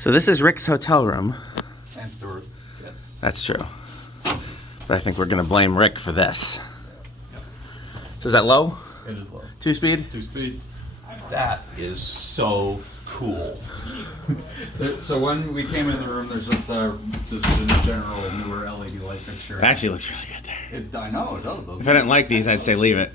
So this is Rick's hotel room. And Stuart. Yes. That's true. But I think we're going to blame Rick for this. Yep. So is that low? It is low. 2-speed? 2-speed. That is so cool. So when we came in the room, there's just a general newer LED light fixture. It actually looks really good there. I know it does. If I didn't like these, I'd say leave it.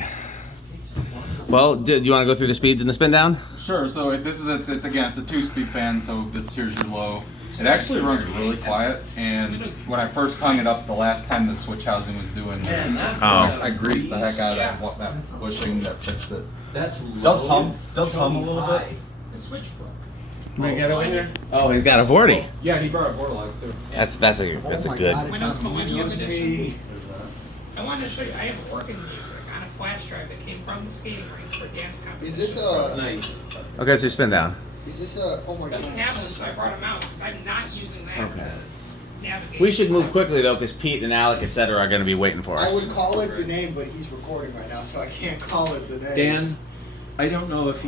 Well, do you want to go through the speeds and the spin down? Sure. So this is it's a 2-speed fan. So here's your low. It actually runs really quiet. And when I first hung it up the last time the switch housing was doing, I greased the heck out of that bushing that fixed it. Does hum a little bit. The switch broke. Oh, he's got a 40. Yeah, he brought a borderlines too. That's a good. Windows Millennium Edition. I wanted to show you. I have organ music on a flash drive that came from the skating rink for dance competition. Is this Nice. Okay, so spin down. Is this a? Oh my It god. doesn't have them, so I brought them out because I'm not using that Okay. to navigate. We should move six. quickly though, because Pete and Alec, etc., are going to be waiting for I us. would call it the name, but he's recording right now, so I can't call it the name. Dan, I don't know if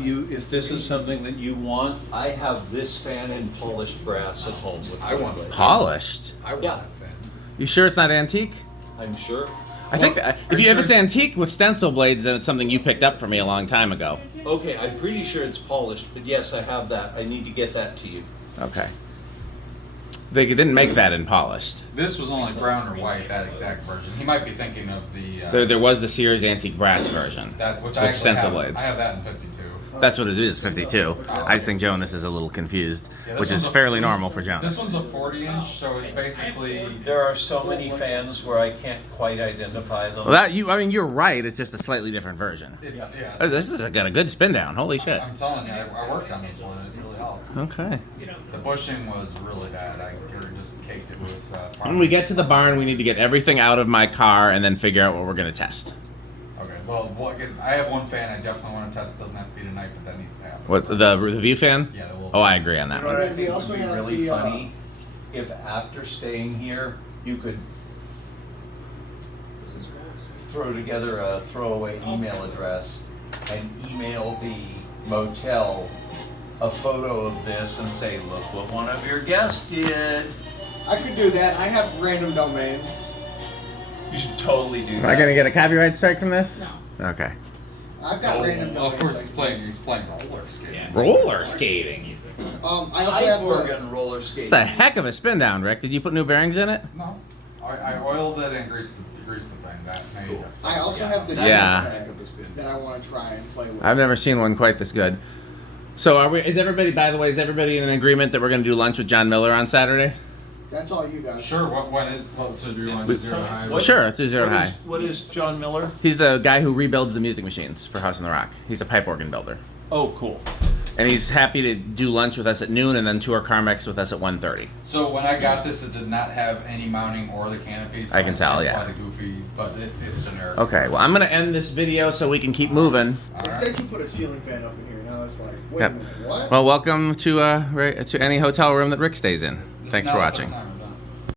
this is something that you want. I have this fan in polished brass at home. I want it. Polished. I want Yeah. that fan. You sure it's not antique? I'm sure. I think that if it's antique with stencil blades, then it's something you picked up for me a long time ago. Okay, I'm pretty sure it's polished, but yes, I have that. I need to get that to you. Okay. They didn't make that in polished. This was only brown or white, that exact version. He might be thinking of the There was the Sears antique brass version. that which with I actually stencil have. blades. I have that in 52. That's what it is, 52. I just think Jonas is a little confused, Yeah, this which is one's a- fairly normal for Jonas. This one's a 40-inch, so it's basically. There are so many fans where I can't quite identify them. Well, you're right. It's just a slightly different version. It's Oh, this has got a good spin down. Holy shit. I'm telling you, I worked on this one. It really helped. Okay. The bushing was really bad. I just caked it with. When we get to the barn, we need to get everything out of my car and then figure out what we're going to test. Okay. Well, I have one fan I definitely want to test. It doesn't have to be tonight, but that needs to happen. What, the view fan? Yeah. The little Oh, I agree on that You know one. what I And think we also would be have really the, funny? If after staying here, you could throw together a throwaway email address and email the motel a photo of this and say, look what one of your guests did. I could do that. I have random domains. You should totally do Am that. I going to get a copyright strike from this? No. Okay. I've got random domains. Of course, I can he's playing roller skating. Yeah. Roller skating. use. I also I have work a. on roller skating. It's a heck of a spin down, Rick. Did you put new bearings in it? No, I oiled it and greased the thing. That made Cool. us. I also have the Yeah. Dynasty that I want to try and play with. I've never seen one quite this good. So is everybody in agreement that we're going to do lunch with John Miller on Saturday? That's all you guys. Sure. So do you want to zero to high? Well, sure, let's do zero to What high. is- What is John Miller? He's the guy who rebuilds the music machines for House on the Rock. He's a pipe organ builder. Oh, cool. And he's happy to do lunch with us at noon and then tour Carmex with us at 1:30. So when I got this, it did not have any mounting or the canopy. So I can tell, that's yeah. why the goofy, but it's generic. Okay, well, I'm going to end this video so we can keep moving. It said you put a ceiling fan up in here. Now it's like, wait Yep. a minute, what? Well, welcome to any hotel room that Rick stays in. This is Thanks not for the watching. first time